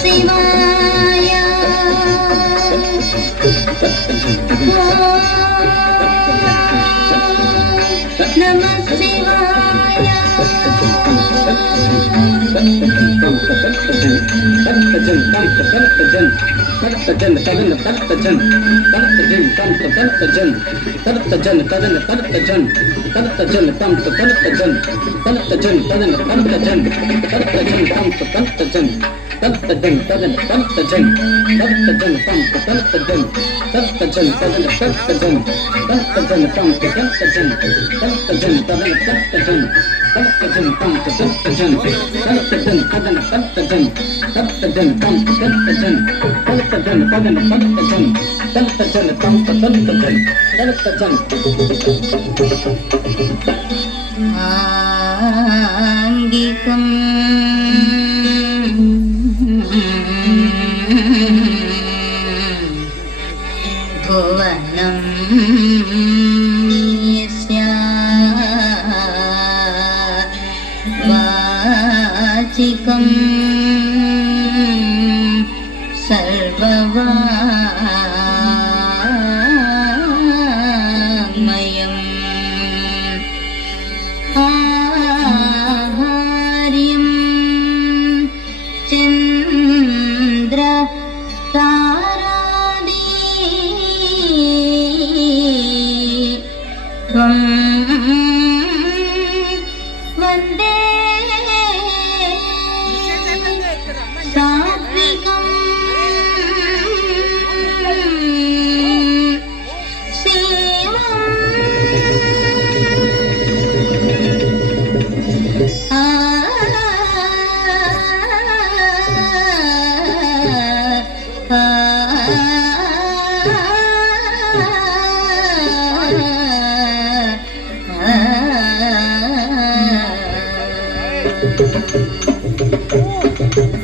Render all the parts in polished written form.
శివాయ నమః శివాయ ఆంగికం భువనం వాచికం సర్వవామయం ఆహార్యం చంద్ర తారాది త్వం వందే సాత్వికం శివం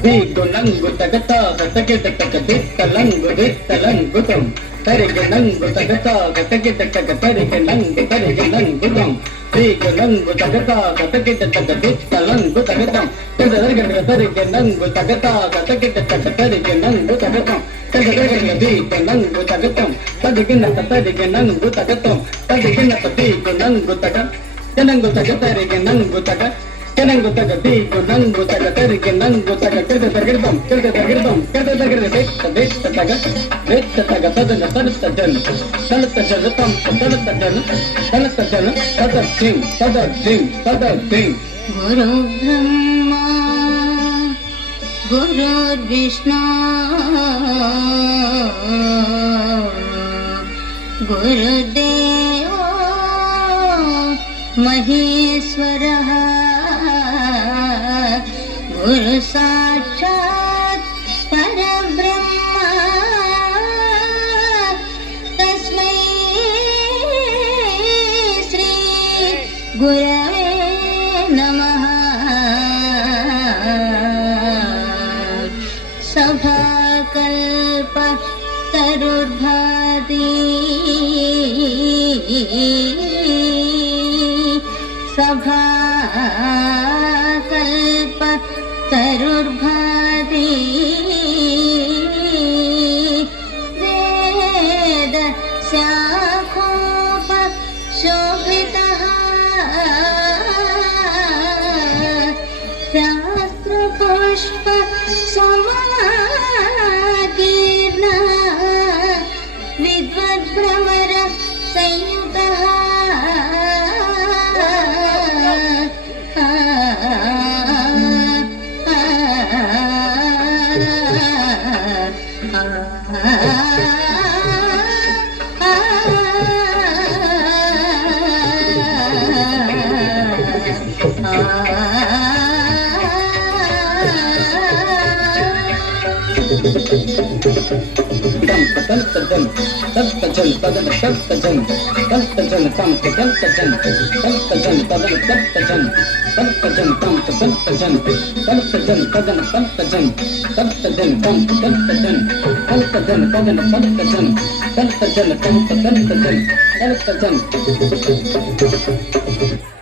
Vigonango tagata gatakita takaditalango ditalangutam Tariganango tagata gatakita takatariganango tariganangutam Vigonango tagata gatakita takaditalango tagatam Tariganango tagata gatakita takatariganango tagatam Tariganango tagatam Tariganango tagatam Tariganango tagatam Janango tagatariganango tagat Kenango tagati gonango tagatari kenango tagatari tagadam tagadam tagadam betta tagatada tadajan tadating Guru Brahma Guru Vishnu Guru Deva Maheshwarah Guru Sakshat Parabrahma Tasmai Shri Gurave Namaha Sabhakalpa Tarudbhati Sabhakalpa Tarudbhati Veda Syakhopa Shobhitaha Shastra Pushpa Samakirna Vidvat Brahmara Sayutaha Thank you.